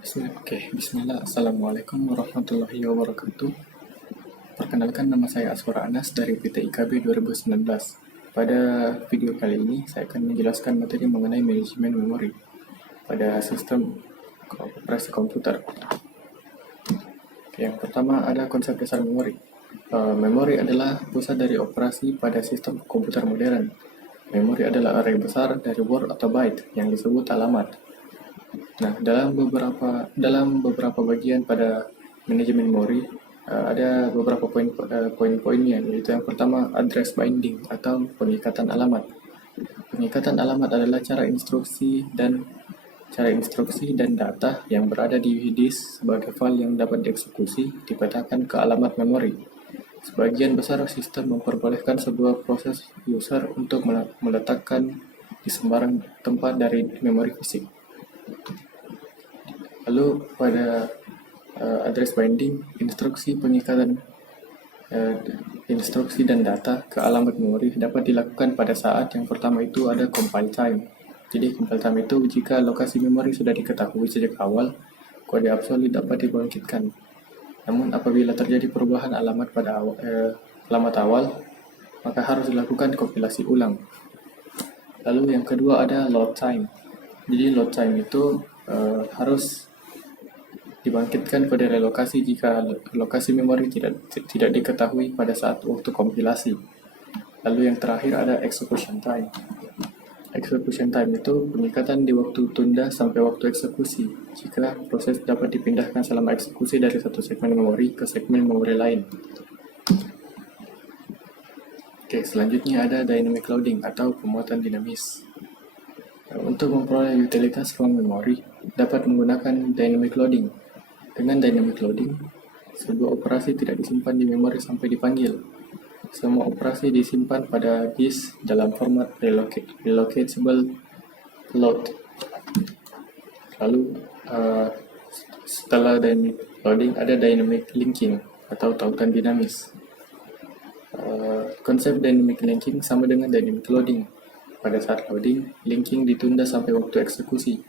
Bismillah. Assalamualaikum warahmatullahi wabarakatuh. Perkenalkan, nama saya Aswar Anas dari PT IKB 2019. Pada video kali ini, saya akan menjelaskan materi mengenai manajemen memori pada sistem operasi komputer. Yang pertama ada konsep dasar memori. Memori adalah pusat dari operasi pada sistem komputer modern. Memori adalah array besar dari word atau byte yang disebut alamat. Nah, dalam beberapa bagian pada manajemen memori ada beberapa poin-poinnya, yaitu yang pertama address binding atau pengikatan alamat. Pengikatan alamat adalah cara instruksi dan data yang berada di disk sebagai file yang dapat dieksekusi dipetakan ke alamat memori. Sebagian besar sistem memperbolehkan sebuah proses user untuk meletakkan di sembarang tempat dari memori fisik. Lalu pada address binding, instruksi dan data ke alamat memori dapat dilakukan pada saat yang pertama itu ada compile time. Jadi compile time itu jika lokasi memori sudah diketahui sejak awal, kode absolut dapat dibangkitkan. Namun apabila terjadi perubahan alamat pada alamat awal, maka harus dilakukan kompilasi ulang. Lalu yang kedua ada load time. Jadi load time itu harus dibangkitkan pada relokasi jika lokasi memori tidak diketahui pada saat waktu kompilasi. Lalu yang terakhir ada execution time. Execution time itu pengikatan di waktu tunda sampai waktu eksekusi jika proses dapat dipindahkan selama eksekusi dari satu segmen memori ke segmen memori lain. Selanjutnya ada dynamic loading atau pemuatan dinamis. Untuk memperoleh utilitas ruang memori dapat menggunakan dynamic loading. Dengan dynamic loading, sebuah operasi tidak disimpan di memori sampai dipanggil. Semua operasi disimpan pada disk dalam format relocatable load. Lalu setelah dynamic loading ada dynamic linking atau tautan dinamis. Konsep dynamic linking sama dengan dynamic loading. Pada saat loading, linking ditunda sampai waktu eksekusi.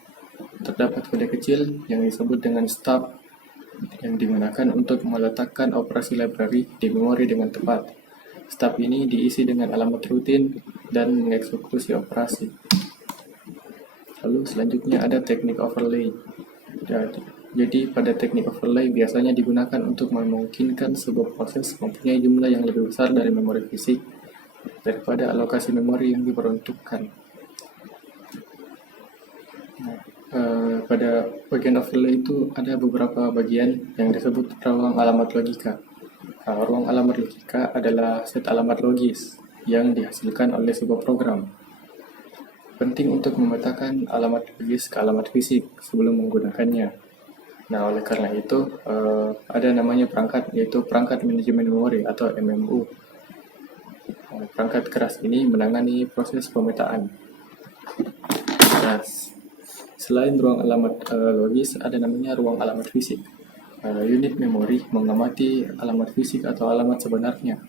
Terdapat kode kecil yang disebut dengan stub yang digunakan untuk meletakkan operasi library di memori dengan tepat. Stub ini diisi dengan alamat rutin dan mengeksekusi operasi. Lalu selanjutnya ada teknik overlay. Jadi pada teknik overlay biasanya digunakan untuk memungkinkan sebuah proses mempunyai jumlah yang lebih besar dari memori fisik daripada alokasi memori yang diperuntukkan. Pada bagian overlay itu ada beberapa bagian yang disebut ruang alamat logika. Ruang alamat logika adalah set alamat logis yang dihasilkan oleh sebuah program. Penting untuk memetakan alamat logis ke alamat fisik sebelum menggunakannya. Nah, oleh karena itu ada namanya perangkat, yaitu perangkat manajemen memori atau MMU. Perangkat keras ini menangani proses pemetaan. Nah, selain ruang alamat logis, ada namanya ruang alamat fisik. Unit memori mengamati alamat fisik atau alamat sebenarnya.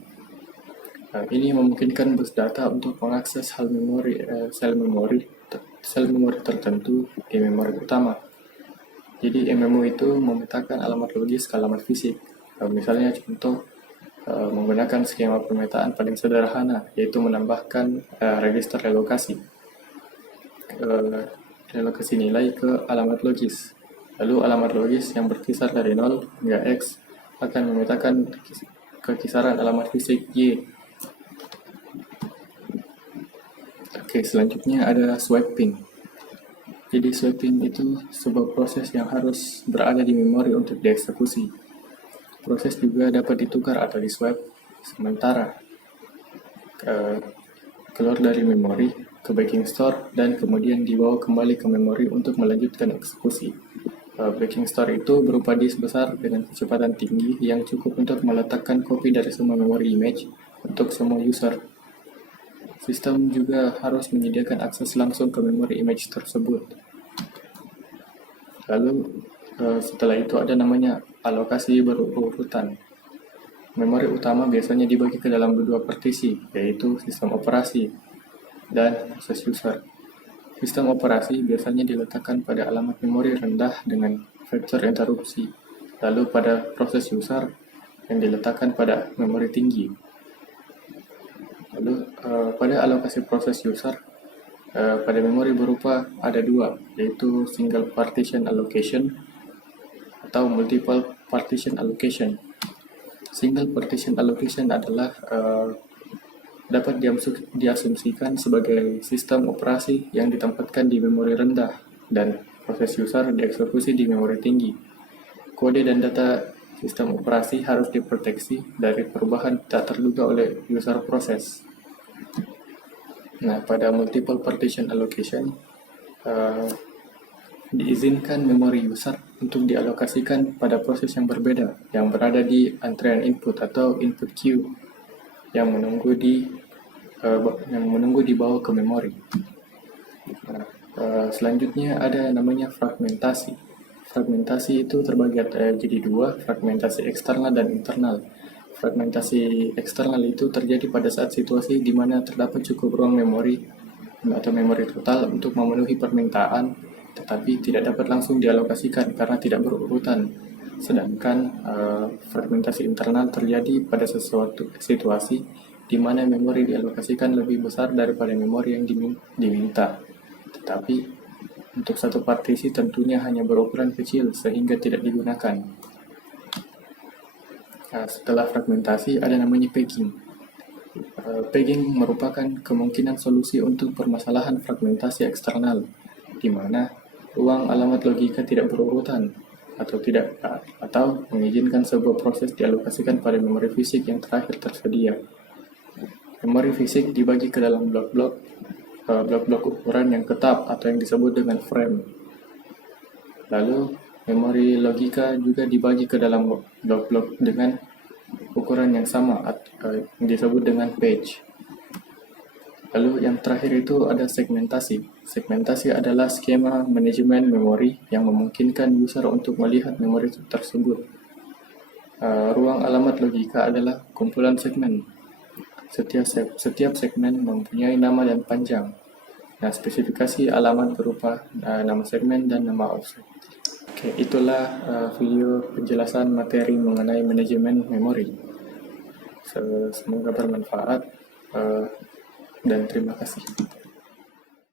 Ini memungkinkan bus data untuk mengakses sel memori tertentu di memori utama. Jadi MMU itu memetakan alamat logis ke alamat fisik. Misalnya contoh menggunakan skema pemetaan paling sederhana, yaitu menambahkan register relokasi nilai ke alamat logis. Lalu alamat logis yang berkisar dari 0 hingga X akan memetakan ke kisaran alamat fisik Y. Selanjutnya ada swapping. Jadi swapping itu sebuah proses yang harus berada di memori untuk dieksekusi. Proses juga dapat ditukar atau diswap sementara keluar dari memori ke backing store dan kemudian dibawa kembali ke memori untuk melanjutkan eksekusi. Backing store itu berupa disk besar dengan kecepatan tinggi yang cukup untuk meletakkan kopi dari semua memori image untuk semua user. Sistem juga harus menyediakan akses langsung ke memori image tersebut. Lalu setelah itu ada namanya alokasi berurutan. Memori utama biasanya dibagi ke dalam dua partisi, yaitu sistem operasi dan proses user. Sistem operasi biasanya diletakkan pada alamat memori rendah dengan factor interupsi. Lalu pada proses user yang diletakkan pada memori tinggi. Lalu pada alokasi proses user, pada memori berupa ada dua, yaitu single partition allocation atau multiple partition allocation. Single partition allocation adalah dapat diasumsikan sebagai sistem operasi yang ditempatkan di memori rendah dan proses user dieksekusi di memori tinggi. Kode dan data sistem operasi harus diproteksi dari perubahan tak terduga oleh user proses. Nah, pada multiple partition allocation, diizinkan memori user untuk dialokasikan pada proses yang berbeda yang berada di antrean input atau input queue yang menunggu dibawa ke memori. Selanjutnya ada namanya fragmentasi. Fragmentasi itu terbagi jadi dua, fragmentasi eksternal dan internal. Fragmentasi eksternal itu terjadi pada saat situasi di mana terdapat cukup ruang memori atau memori total untuk memenuhi permintaan, tetapi tidak dapat langsung dialokasikan karena tidak berurutan. Sedangkan fragmentasi internal terjadi pada sesuatu situasi di mana memori dialokasikan lebih besar daripada memori yang diminta, tetapi untuk satu partisi tentunya hanya berukuran kecil sehingga tidak digunakan. Setelah fragmentasi ada namanya pegging. Pegging merupakan kemungkinan solusi untuk permasalahan fragmentasi eksternal, di mana ruang alamat logika tidak berurutan atau mengizinkan sebuah proses dialokasikan pada memori fisik yang terakhir tersedia. Memori fisik dibagi ke dalam blok-blok ukuran yang tetap atau yang disebut dengan frame. Lalu memori logika juga dibagi ke dalam blok-blok dengan ukuran yang sama yang disebut dengan page. Lalu yang terakhir itu ada segmentasi. Segmentasi adalah skema manajemen memori yang memungkinkan user untuk melihat memori tersebut. Ruang alamat logika adalah kumpulan segmen. Setiap segmen mempunyai nama dan panjang. Nah, spesifikasi alamat berupa nama segmen dan nama offset. Oke, itulah video penjelasan materi mengenai manajemen memori. Semoga bermanfaat dan terima kasih.